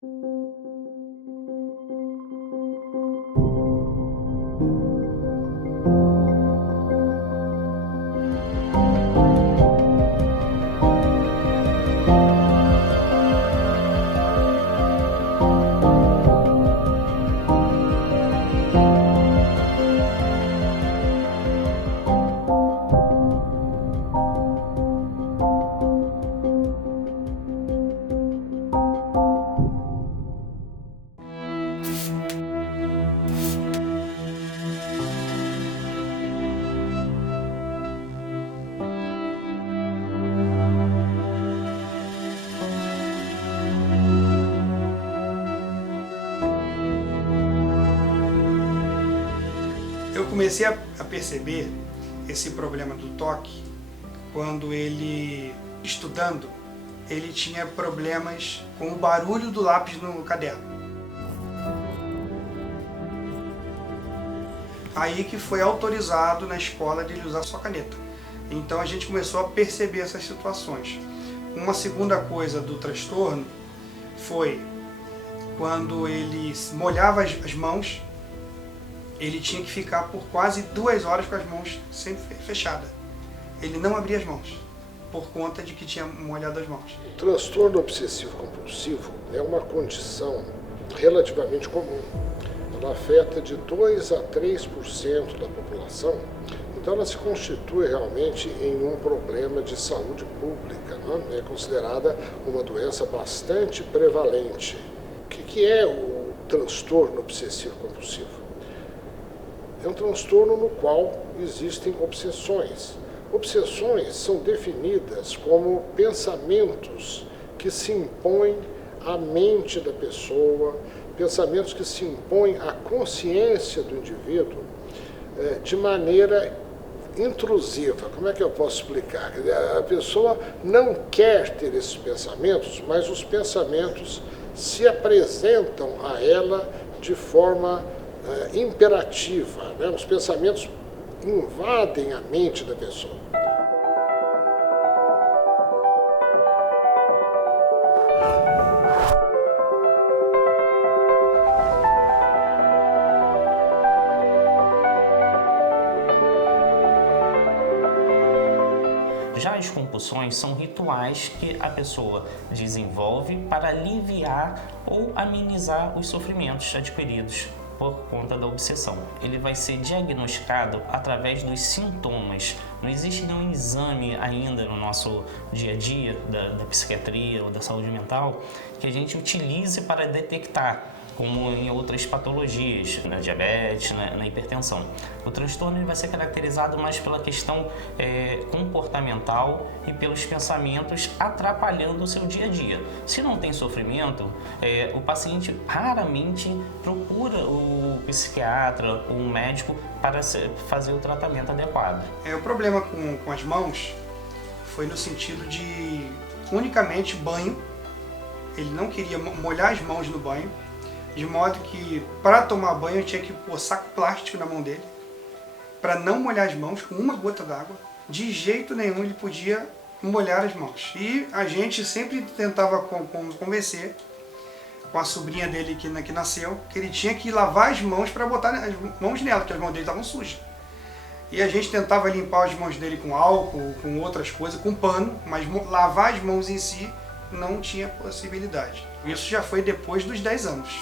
Eu comecei a perceber esse problema do toque quando ele, estudando, ele tinha problemas com o barulho do lápis no caderno. Aí que foi autorizado na escola de ele usar só caneta. Então a gente começou a perceber essas situações. Uma segunda coisa do transtorno foi quando ele molhava as mãos, ele tinha que ficar por quase 2 horas com as mãos sempre fechadas. Ele não abria as mãos, por conta de que tinha molhado as mãos. O transtorno obsessivo-compulsivo é uma condição relativamente comum. Ela afeta de 2 a 3% da população, então ela se constitui realmente em um problema de saúde pública, não é? É considerada uma doença bastante prevalente. O que é o transtorno obsessivo-compulsivo? É um transtorno no qual existem obsessões. Obsessões são definidas como pensamentos que se impõem à mente da pessoa, pensamentos que se impõem à consciência do indivíduo de maneira intrusiva. Como é que eu posso explicar? A pessoa não quer ter esses pensamentos, mas os pensamentos se apresentam a ela de forma imperativa, né? Os pensamentos invadem a mente da pessoa. Já as compulsões são rituais que a pessoa desenvolve para aliviar ou amenizar os sofrimentos adquiridos por conta da obsessão. Ele vai ser diagnosticado através dos sintomas. Não existe nenhum exame ainda no nosso dia a dia da psiquiatria ou da saúde mental que a gente utilize para detectar, como em outras patologias, na diabetes, na hipertensão. O transtorno ele vai ser caracterizado mais pela questão comportamental e pelos pensamentos atrapalhando o seu dia a dia. Se não tem sofrimento, o paciente raramente procura o psiquiatra ou um médico para fazer o tratamento adequado. O problema com as mãos foi no sentido de unicamente banho. Ele não queria molhar as mãos no banho, de modo que, para tomar banho, eu tinha que pôr saco plástico na mão dele, para não molhar as mãos com uma gota d'água. De jeito nenhum ele podia molhar as mãos. E a gente sempre tentava convencer, com a sobrinha dele que nasceu, que ele tinha que lavar as mãos para botar as mãos nela, porque as mãos dele estavam sujas. E a gente tentava limpar as mãos dele com álcool, com outras coisas, com pano, mas lavar as mãos em si não tinha possibilidade. Isso já foi depois dos 10 anos.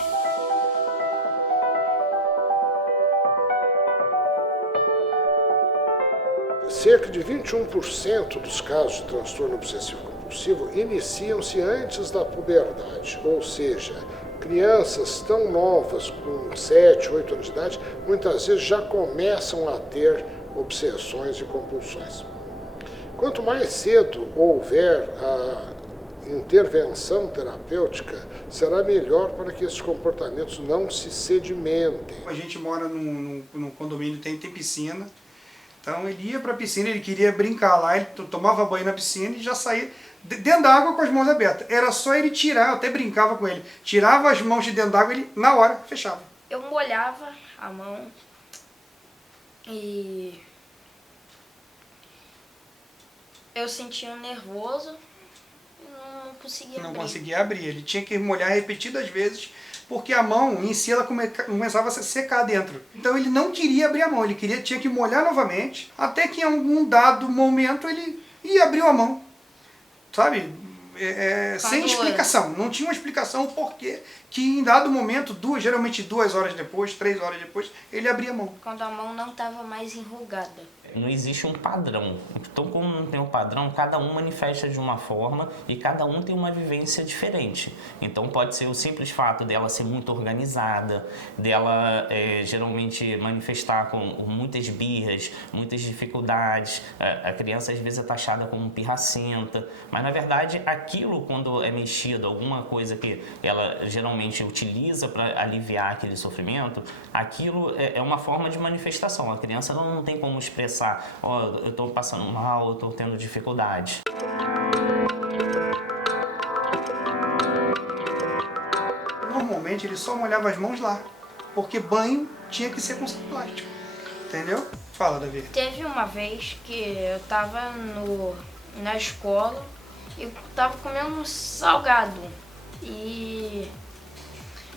Cerca de 21% dos casos de transtorno obsessivo-compulsivo iniciam-se antes da puberdade, ou seja, crianças tão novas, com 7, 8 anos de idade, muitas vezes já começam a ter obsessões e compulsões. Quanto mais cedo houver a intervenção terapêutica, será melhor para que esses comportamentos não se sedimentem. A gente mora num condomínio que tem piscina. Então ele ia para a piscina, ele queria brincar lá, ele tomava banho na piscina e já saía dentro da água com as mãos abertas. Era só ele tirar, eu até brincava com ele, tirava as mãos de dentro da água e ele, na hora, fechava. Eu molhava a mão e eu sentia um nervoso e não conseguia Não abrir. conseguia abrir. Ele tinha que molhar repetidas vezes, porque a mão em si ela começava a secar dentro. Então ele não queria abrir a mão, tinha que molhar novamente, até que em algum dado momento ele ia abrir a mão. Sabe? Sem explicação. Não tinha uma explicação o porquê que em dado momento, geralmente 2 horas depois, 3 horas depois, ele abria a mão. Quando a mão não estava mais enrugada. Não existe um padrão. Então, como não tem um padrão, cada um manifesta de uma forma e cada um tem uma vivência diferente. Então, pode ser o simples fato dela ser muito organizada, dela geralmente manifestar com muitas birras, muitas dificuldades. A criança, às vezes, é taxada como pirracenta, mas, na verdade, aquilo, quando é mexido, alguma coisa que ela geralmente utiliza para aliviar aquele sofrimento, aquilo é uma forma de manifestação. A criança não tem como expressar: eu estou passando mal, eu estou tendo dificuldade. Normalmente ele só molhava as mãos lá, porque banho tinha que ser com saco plástico, entendeu? Fala, Davi. Teve uma vez que eu tava na escola e tava comendo um salgado e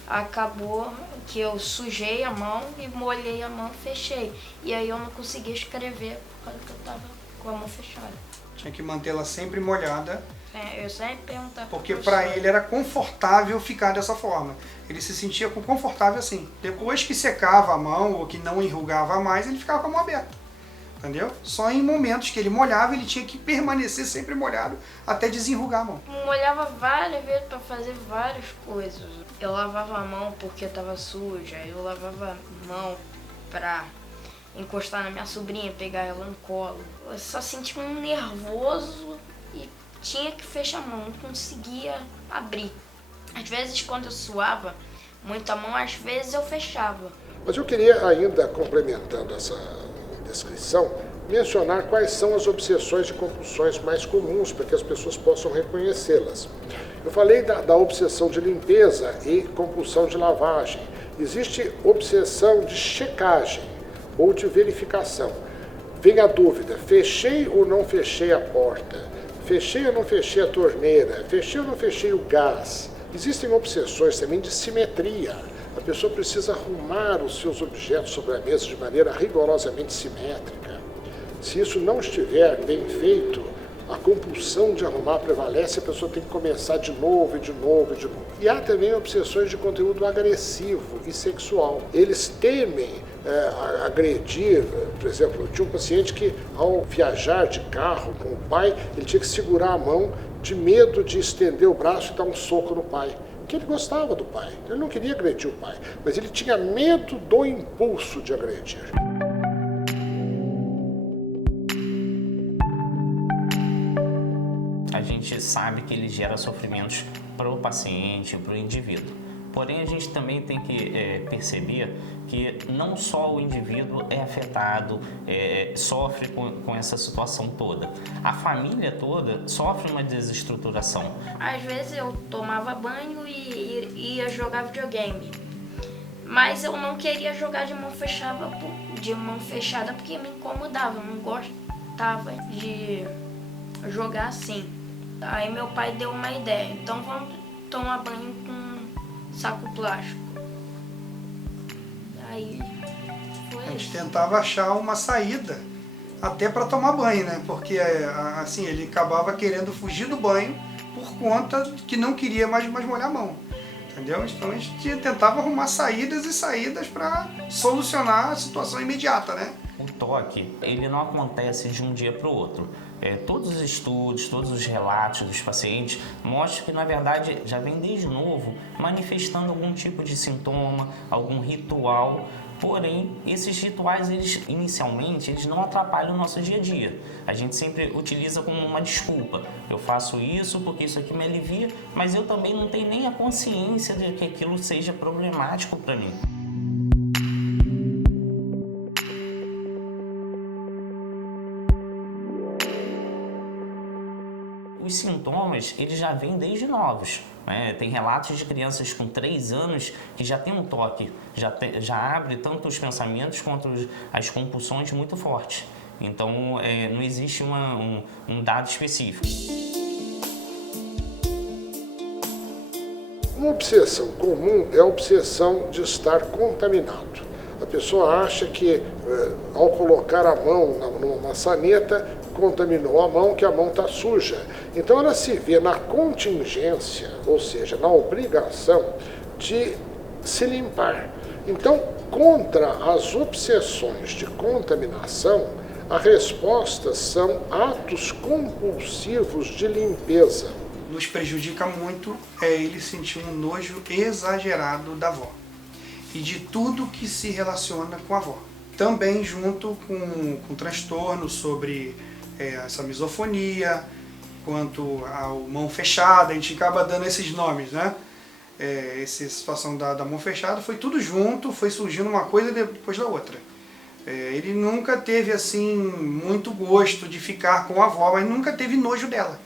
acabou que eu sujei a mão e molhei a mão e fechei. E aí eu não conseguia escrever por causa que eu tava com a mão fechada. Tinha que mantê-la sempre molhada, Eu sempre perguntava. porque para ele era confortável ficar dessa forma. Ele se sentia confortável assim. Depois que secava a mão ou que não enrugava mais, ele ficava com a mão aberta. Entendeu? Só em momentos que ele molhava, ele tinha que permanecer sempre molhado até desenrugar a mão. Molhava várias vezes para fazer várias coisas. Eu lavava a mão porque estava suja, eu lavava a mão para encostar na minha sobrinha, pegar ela no colo. Eu só sentia um nervoso e tinha que fechar a mão, não conseguia abrir. Às vezes, quando eu suava muito a mão, às vezes eu fechava. Mas eu queria ainda, complementando essa descrição, mencionar quais são as obsessões e compulsões mais comuns para que as pessoas possam reconhecê-las. Eu falei da obsessão de limpeza e compulsão de lavagem. Existe obsessão de checagem ou de verificação. Vem a dúvida: fechei ou não fechei a porta? Fechei ou não fechei a torneira? Fechei ou não fechei o gás? Existem obsessões também de simetria. A pessoa precisa arrumar os seus objetos sobre a mesa de maneira rigorosamente simétrica. Se isso não estiver bem feito, a compulsão de arrumar prevalece, a pessoa tem que começar de novo e de novo e de novo. E há também obsessões de conteúdo agressivo e sexual. Eles temem agredir. Por exemplo, eu tinha um paciente que, ao viajar de carro com o pai, ele tinha que segurar a mão de medo de estender o braço e dar um soco no pai. Porque ele gostava do pai, ele não queria agredir o pai, mas ele tinha medo do impulso de agredir. A gente sabe que ele gera sofrimentos para o paciente, para o indivíduo. Porém, a gente também tem que perceber que não só o indivíduo é afetado, sofre com essa situação toda. A família toda sofre uma desestruturação. Às vezes eu tomava banho e ia jogar videogame. Mas eu não queria jogar de mão fechada porque me incomodava. Eu não gostava de jogar assim. Aí meu pai deu uma ideia. Então vamos tomar banho com saco plástico. Aí foi A gente isso. tentava achar uma saída até para tomar banho, né? Porque assim, ele acabava querendo fugir do banho por conta que não queria mais molhar a mão. Entendeu? Então a gente tentava arrumar saídas e saídas para solucionar a situação imediata, né? O toque, ele não acontece de um dia para o outro. Todos os estudos, todos os relatos dos pacientes mostram que, na verdade, já vem desde novo manifestando algum tipo de sintoma, algum ritual. Porém, esses rituais, inicialmente, eles não atrapalham o nosso dia a dia. A gente sempre utiliza como uma desculpa. Eu faço isso porque isso aqui me alivia, mas eu também não tenho nem a consciência de que aquilo seja problemático para mim. Os sintomas, eles já vêm desde novos, né? Tem relatos de crianças com 3 anos que já tem um toque, já abre tanto os pensamentos quanto as compulsões muito fortes. Então, não existe um dado específico. Uma obsessão comum é a obsessão de estar contaminado. A pessoa acha que ao colocar a mão numa maçaneta, contaminou a mão, que a mão está suja. Então ela se vê na contingência, ou seja, na obrigação de se limpar. Então, contra as obsessões de contaminação, a resposta são atos compulsivos de limpeza. Nos prejudica muito ele sentir um nojo exagerado da avó e de tudo que se relaciona com a avó. Também junto com transtorno sobre essa misofonia, quanto ao mão fechada, a gente acaba dando esses nomes, né? Essa situação da mão fechada foi tudo junto, foi surgindo uma coisa depois da outra. Ele nunca teve assim muito gosto de ficar com a avó, mas nunca teve nojo dela.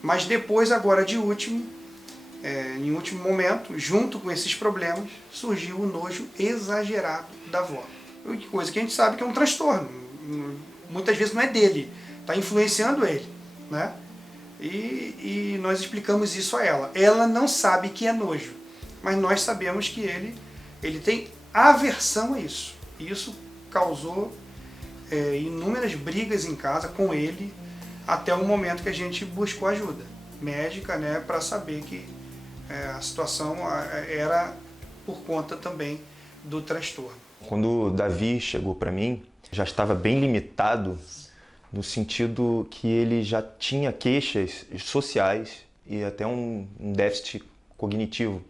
Mas depois, agora de último, em último momento, junto com esses problemas, surgiu o nojo exagerado da avó. Coisa que a gente sabe que é um transtorno. Muitas vezes não é dele, está influenciando ele, né? E nós explicamos isso a ela. Ela não sabe que é nojo, mas nós sabemos que ele tem aversão a isso. E isso causou inúmeras brigas em casa com ele, até o momento que a gente buscou ajuda médica, né, para saber que a situação era por conta também do transtorno. Quando o Davi chegou para mim, já estava bem limitado, no sentido que ele já tinha queixas sociais e até um déficit cognitivo.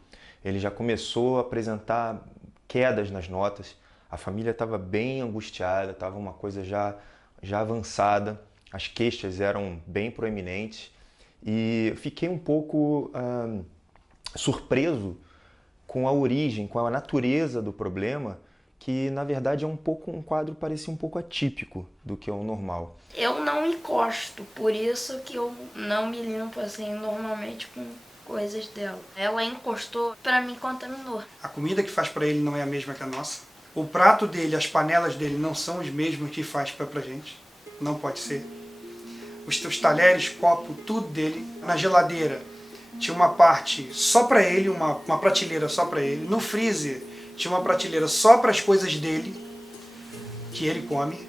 Ele já começou a apresentar quedas nas notas, a família estava bem angustiada, estava uma coisa já avançada, as queixas eram bem proeminentes e fiquei um pouco surpreso com a origem, com a natureza do problema, que na verdade é um quadro parecia um pouco atípico do que é o normal. Eu não encosto, por isso que eu não me limpo assim normalmente com coisas dela. Ela encostou, para mim contaminou. A comida que faz para ele não é a mesma que a nossa. O prato dele, as panelas dele não são os mesmos que faz pra gente. Não pode ser. Os talheres, copo, tudo dele. Na geladeira tinha uma parte só para ele, uma prateleira só para ele. No freezer tinha uma prateleira só para as coisas dele, que ele come.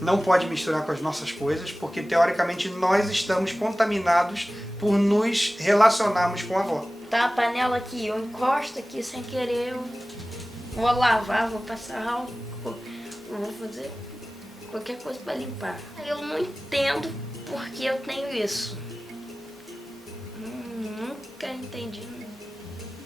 Não pode misturar com as nossas coisas, porque teoricamente nós estamos contaminados por nos relacionarmos com a avó. Tá a panela aqui, eu encosto aqui sem querer, eu vou lavar, vou passar álcool, eu vou fazer qualquer coisa para limpar. Eu não entendo porque eu tenho isso. Nunca entendi,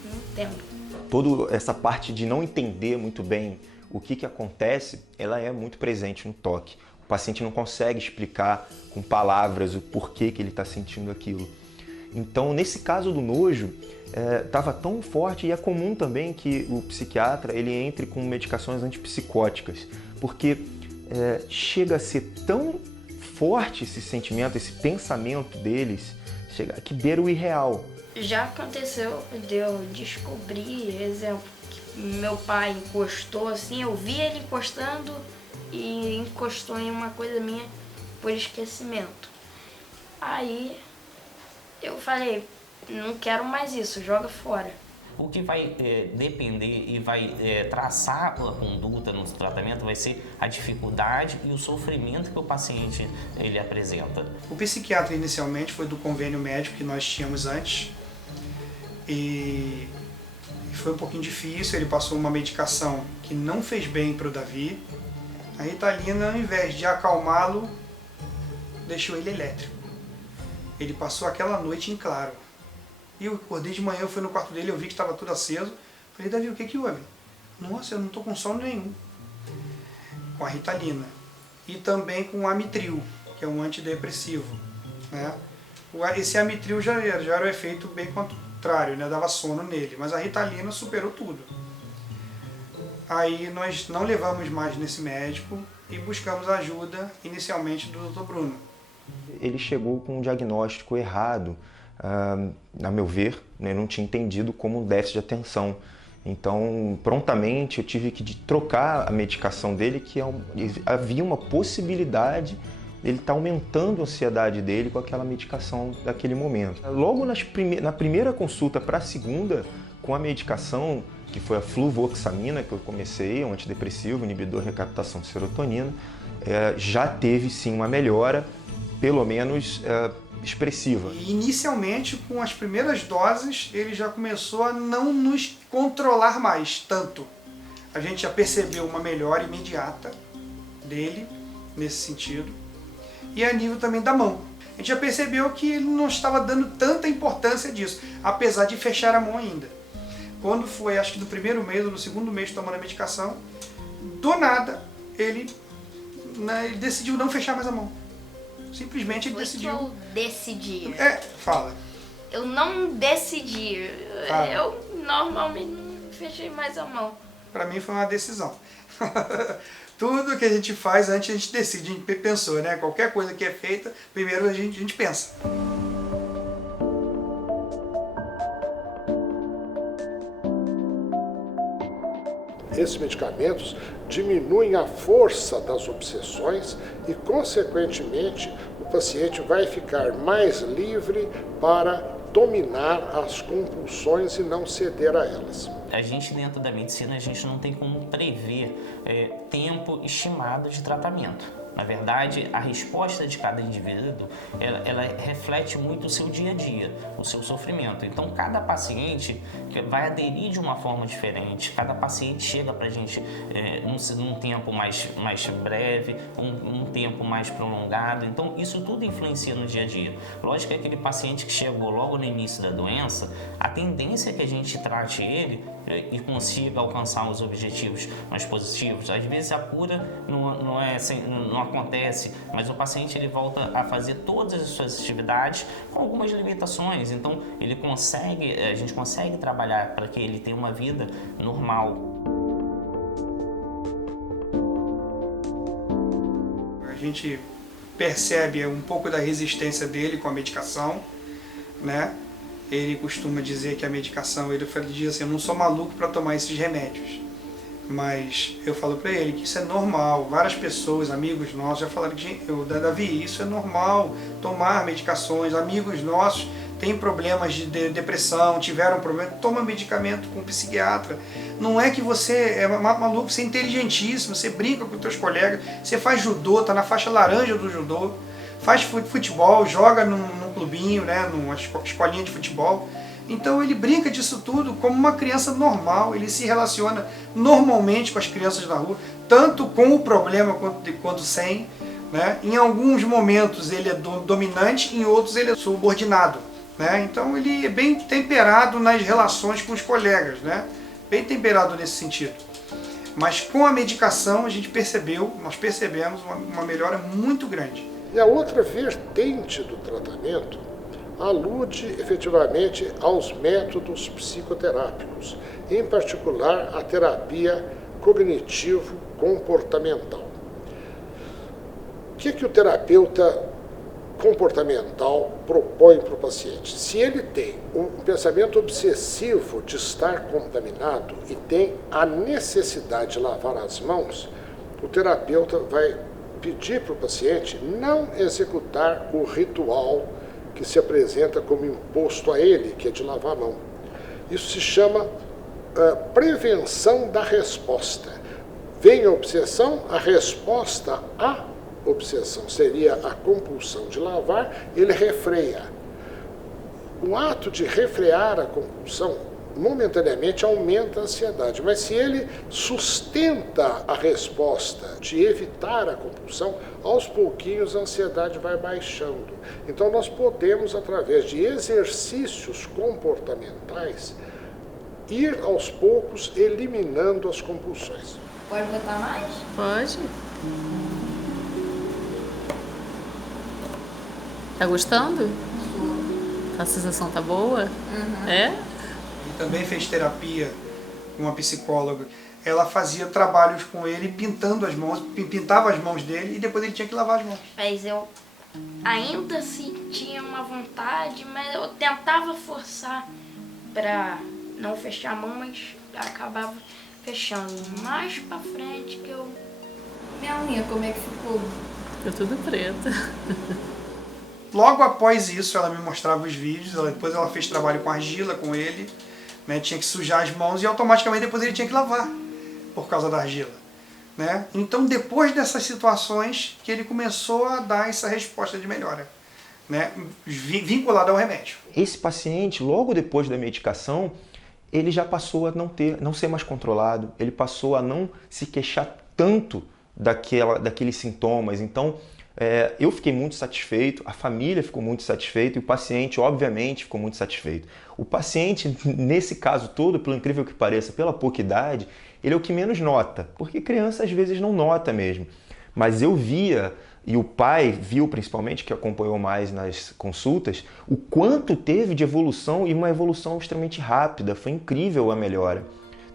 não entendo. Toda essa parte de não entender muito bem o que acontece, ela é muito presente no toque. O paciente não consegue explicar com palavras o porquê que ele está sentindo aquilo. Então, nesse caso do nojo, estava tão forte, e é comum também que o psiquiatra ele entre com medicações antipsicóticas, porque chega a ser tão forte esse sentimento, esse pensamento deles, chega que beira o irreal. Já aconteceu de eu descobrir, exemplo, que meu pai encostou assim, eu vi ele encostando e encostou em uma coisa minha por esquecimento. Aí eu falei, não quero mais isso, joga fora. O que vai depender e vai traçar a conduta no tratamento vai ser a dificuldade e o sofrimento que o paciente ele apresenta. O psiquiatra inicialmente foi do convênio médico que nós tínhamos antes e foi um pouquinho difícil, ele passou uma medicação que não fez bem para o Davi. A Ritalina, ao invés de acalmá-lo, deixou ele elétrico. Ele passou aquela noite em claro. E eu acordei de manhã, eu fui no quarto dele, eu vi que estava tudo aceso. Falei, Davi, o que houve? Nossa, eu não estou com sono nenhum. Com a Ritalina. E também com o Amitril, que é um antidepressivo, né? Esse Amitril já era o efeito bem contrário, né? Dava sono nele, mas a Ritalina superou tudo. Aí nós não levamos mais nesse médico e buscamos ajuda inicialmente do Dr. Bruno. Ele chegou com um diagnóstico errado, a meu ver, né, não tinha entendido como um déficit de atenção. Então, prontamente eu tive que trocar a medicação dele, que havia uma possibilidade ele está aumentando a ansiedade dele com aquela medicação daquele momento. Logo na primeira consulta para a segunda, com a medicação, que foi a fluvoxamina, que eu comecei, um antidepressivo, inibidor de recaptação de serotonina, já teve sim uma melhora, pelo menos expressiva. E inicialmente, com as primeiras doses, ele já começou a não nos controlar mais tanto. A gente já percebeu uma melhora imediata dele, nesse sentido. E a nível também da mão. A gente já percebeu que ele não estava dando tanta importância disso, apesar de fechar a mão ainda. Quando foi, acho que no primeiro mês ou no segundo mês tomando a medicação, do nada, ele decidiu não fechar mais a mão. Simplesmente ele decidiu. Eu decidi. Fala. Eu não decidi. Fala. Eu normalmente não fechei mais a mão. Para mim foi uma decisão. Tudo que a gente faz antes a gente decide, a gente pensou, né? Qualquer coisa que é feita, primeiro a gente pensa. Esses medicamentos diminuem a força das obsessões e, consequentemente, o paciente vai ficar mais livre para dominar as compulsões e não ceder a elas. A gente, dentro da medicina, a gente não tem como prever tempo estimado de tratamento. Na verdade, a resposta de cada indivíduo, ela reflete muito o seu dia a dia, o seu sofrimento. Então, cada paciente vai aderir de uma forma diferente. Cada paciente chega para a gente num tempo mais breve, um tempo mais prolongado. Então, isso tudo influencia no dia a dia. Lógico que aquele paciente que chegou logo no início da doença, a tendência é que a gente trate ele e consiga alcançar os objetivos mais positivos. Às vezes a cura não acontece, mas o paciente ele volta a fazer todas as suas atividades com algumas limitações. Então a gente consegue trabalhar para que ele tenha uma vida normal. A gente percebe um pouco da resistência dele com a medicação, né? Ele costuma dizer que a medicação, ele diz assim, eu não sou maluco para tomar esses remédios. Mas eu falo para ele que isso é normal. Várias pessoas, amigos nossos, já falaram que, Davi, isso é normal, tomar medicações. Amigos nossos têm problemas de depressão, tiveram problema, toma medicamento com um psiquiatra. Não é que você é maluco, você é inteligentíssimo, você brinca com os teus colegas, você faz judô, está na faixa laranja do judô, faz futebol, joga num clubinho, né, numa escolinha de futebol. Então ele brinca disso tudo como uma criança normal, ele se relaciona normalmente com as crianças na rua, tanto com o problema quanto sem, né? Em alguns momentos ele é dominante, em outros ele é subordinado, né? Então ele é bem temperado nas relações com os colegas, né? Bem temperado nesse sentido. Mas com a medicação nós percebemos uma melhora muito grande. E a outra vertente do tratamento alude efetivamente aos métodos psicoterápicos, em particular a terapia cognitivo-comportamental. O que o terapeuta comportamental propõe para o paciente? Se ele tem um pensamento obsessivo de estar contaminado e tem a necessidade de lavar as mãos, o terapeuta vai pedir para o paciente não executar o ritual que se apresenta como imposto a ele, que é de lavar a mão. Isso se chama prevenção da resposta. Vem a obsessão, a resposta à obsessão seria a compulsão de lavar, ele refreia. O ato de refrear a compulsão momentaneamente aumenta a ansiedade, mas se ele sustenta a resposta de evitar a compulsão, aos pouquinhos a ansiedade vai baixando. Então nós podemos, através de exercícios comportamentais, ir aos poucos eliminando as compulsões. Pode botar mais? Pode. Tá gostando? A sensação tá boa? Uhum. É? Ele também fez terapia com uma psicóloga. Ela fazia trabalhos com ele pintando as mãos, pintava as mãos dele e depois ele tinha que lavar as mãos. Mas eu ainda sentia uma vontade, mas eu tentava forçar pra não fechar a mão, mas acabava fechando. Mais pra frente que eu... Minha unha, como é que ficou? Ficou tudo preto. Logo após isso, ela me mostrava os vídeos, depois ela fez trabalho com argila com ele, né? Tinha que sujar as mãos e automaticamente depois ele tinha que lavar, por causa da argila, né? Então, depois dessas situações, que ele começou a dar essa resposta de melhora, né? Vinculada ao remédio. Esse paciente, logo depois da medicação, ele já passou a não ser mais controlado, ele passou a não se queixar tanto daqueles sintomas. Então, eu fiquei muito satisfeito, a família ficou muito satisfeita e o paciente, obviamente, ficou muito satisfeito. O paciente, nesse caso todo, pelo incrível que pareça, pela pouca idade, ele é o que menos nota, porque criança às vezes não nota mesmo. Mas eu via, e o pai viu principalmente, que acompanhou mais nas consultas, o quanto teve de evolução, e uma evolução extremamente rápida. Foi incrível a melhora,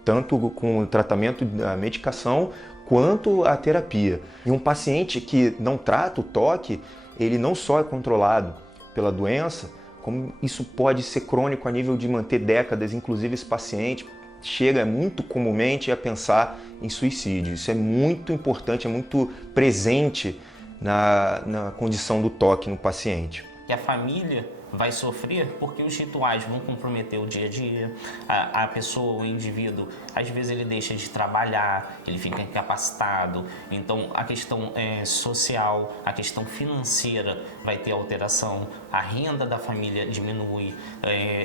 tanto com o tratamento da medicação, quanto a terapia. E um paciente que não trata o toque, ele não só é controlado pela doença, como isso pode ser crônico a nível de manter décadas. Inclusive, esse paciente chega muito comumente a pensar em suicídio. Isso é muito importante, é muito presente na condição do toque no paciente. E a família vai sofrer porque os rituais vão comprometer o dia a dia. A pessoa, o indivíduo, às vezes ele deixa de trabalhar, ele fica incapacitado. Então a questão social, a questão financeira vai ter alteração, a renda da família diminui,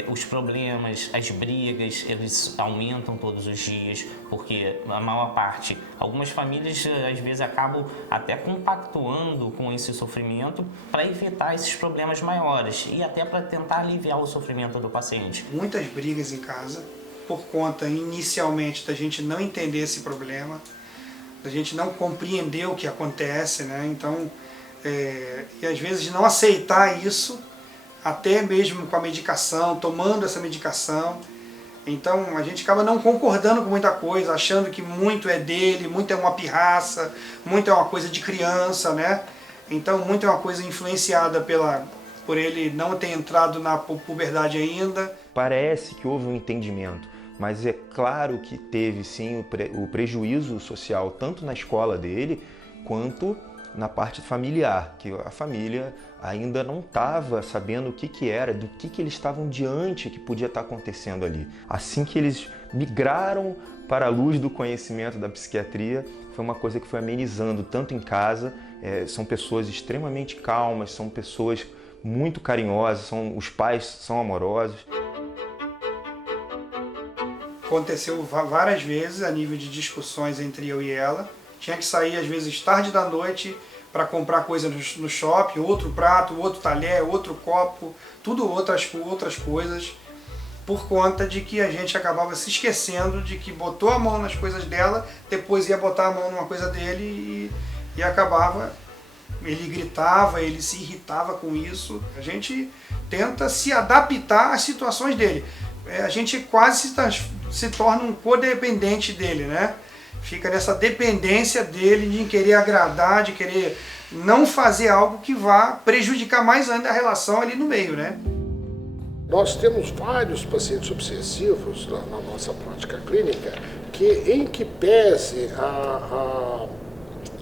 os problemas, as brigas, eles aumentam todos os dias, porque a maior parte, algumas famílias às vezes acabam até compactuando com esse sofrimento para evitar esses problemas maiores e até para tentar aliviar o sofrimento do paciente. Muitas brigas em casa, por conta inicialmente da gente não entender esse problema, da gente não compreender o que acontece, né? Então, e às vezes não aceitar isso, até mesmo com a medicação, tomando essa medicação. Então a gente acaba não concordando com muita coisa, achando que muito é dele, muito é uma pirraça, muito é uma coisa de criança, né? Então muito é uma coisa influenciada por ele não ter entrado na puberdade ainda. Parece que houve um entendimento, mas é claro que teve sim o prejuízo social, tanto na escola dele, quanto na parte familiar, que a família ainda não estava sabendo o que era, do que eles estavam diante, que podia estar acontecendo ali. Assim que eles migraram para a luz do conhecimento da psiquiatria, foi uma coisa que foi amenizando, tanto em casa, são pessoas extremamente calmas, são pessoas muito carinhosas, os pais são amorosos. Aconteceu várias vezes a nível de discussões entre eu e ela. Tinha que sair às vezes tarde da noite para comprar coisa no shopping, outro prato, outro talher, outro copo, tudo outras coisas, por conta de que a gente acabava se esquecendo de que botou a mão nas coisas dela, depois ia botar a mão numa coisa dele e acabava. Ele gritava, ele se irritava com isso. A gente tenta se adaptar às situações dele. A gente quase se torna um codependente dele, né? Fica nessa dependência dele de querer agradar, de querer não fazer algo que vá prejudicar mais ainda a relação ali no meio, né? Nós temos vários pacientes obsessivos na nossa prática clínica que, em que pese a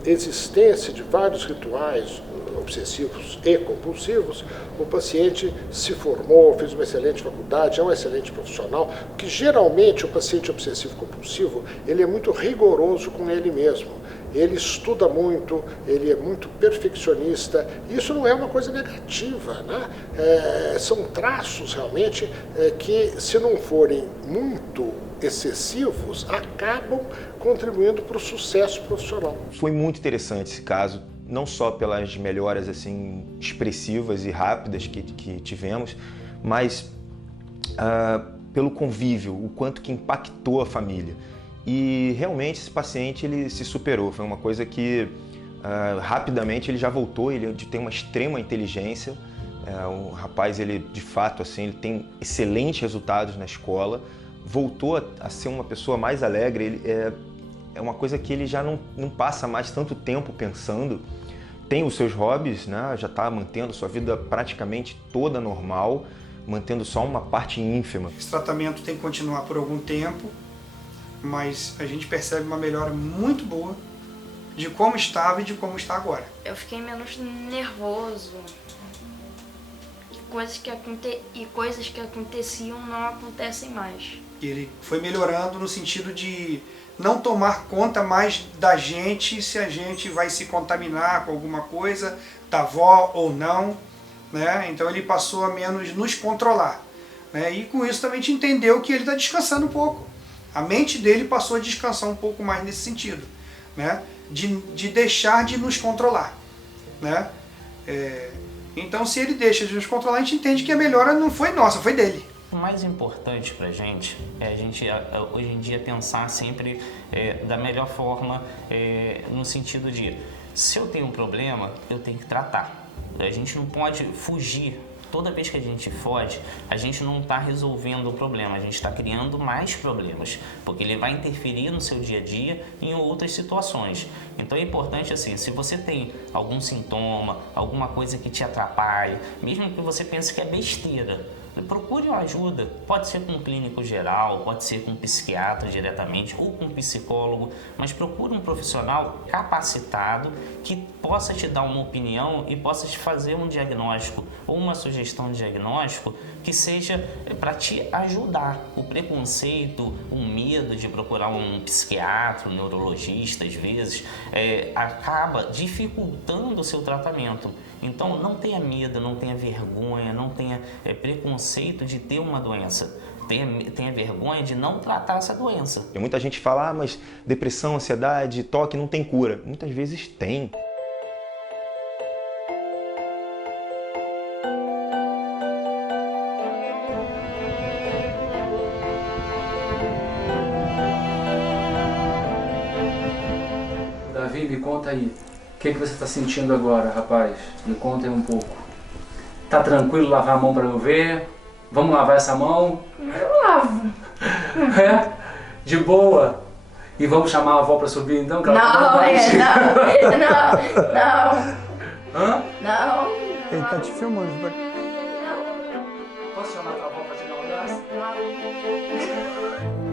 existência de vários rituais obsessivos e compulsivos, o paciente se formou, fez uma excelente faculdade, é um excelente profissional, porque geralmente o paciente obsessivo-compulsivo, ele é muito rigoroso com ele mesmo. Ele estuda muito, ele é muito perfeccionista. Isso não é uma coisa negativa, né? São traços realmente que, se não forem muito excessivos, acabam contribuindo para o sucesso profissional. Foi muito interessante esse caso, não só pelas melhoras assim expressivas e rápidas que tivemos, mas pelo convívio, o quanto que impactou a família. E realmente esse paciente ele se superou, foi uma coisa que rapidamente ele já voltou, ele tem uma extrema inteligência, o rapaz ele de fato assim, ele tem excelentes resultados na escola, voltou a ser uma pessoa mais alegre, ele é uma coisa que ele já não passa mais tanto tempo pensando, tem os seus hobbies, né? Já está mantendo sua vida praticamente toda normal, mantendo só uma parte ínfima. Esse tratamento tem que continuar por algum tempo, mas a gente percebe uma melhora muito boa de como estava e de como está agora. Eu fiquei menos nervoso. E coisas que aconteciam não acontecem mais. Ele foi melhorando no sentido de não tomar conta mais da gente, se a gente vai se contaminar com alguma coisa, da avó ou não, né? Então ele passou a menos nos controlar, né? E com isso também a gente entendeu que ele está descansando um pouco. A mente dele passou a descansar um pouco mais nesse sentido, né? De deixar de nos controlar, né? Então se ele deixa de nos controlar, a gente entende que a melhora não foi nossa, foi dele. O mais importante para a gente é a gente hoje em dia pensar sempre da melhor forma, no sentido de, se eu tenho um problema, eu tenho que tratar. A gente não pode fugir. Toda vez que a gente foge, a gente não está resolvendo o problema, a gente está criando mais problemas, porque ele vai interferir no seu dia a dia e em outras situações. Então é importante assim, se você tem algum sintoma, alguma coisa que te atrapalhe, mesmo que você pense que é besteira, procure uma ajuda. Pode ser com um clínico geral, pode ser com um psiquiatra diretamente ou com um psicólogo, mas procure um profissional capacitado que possa te dar uma opinião e possa te fazer um diagnóstico ou uma sugestão de diagnóstico que seja para te ajudar. O preconceito, o medo de procurar um psiquiatra, um neurologista, às vezes, acaba dificultando o seu tratamento. Então não tenha medo, não tenha vergonha, não tenha preconceito de ter uma doença. Tenha vergonha de não tratar essa doença. E muita gente fala, mas depressão, ansiedade, toque não tem cura. Muitas vezes tem. Davi, me conta aí. O que você está sentindo agora, rapaz? Me conta aí um pouco. Tá tranquilo lavar a mão para eu ver? Vamos lavar essa mão? Eu lavo. De boa. E vamos chamar a avó para subir então? Não. Hã? Não. Ele tá te filmando. Posso chamar a tua avó para te dar um abraço? Não.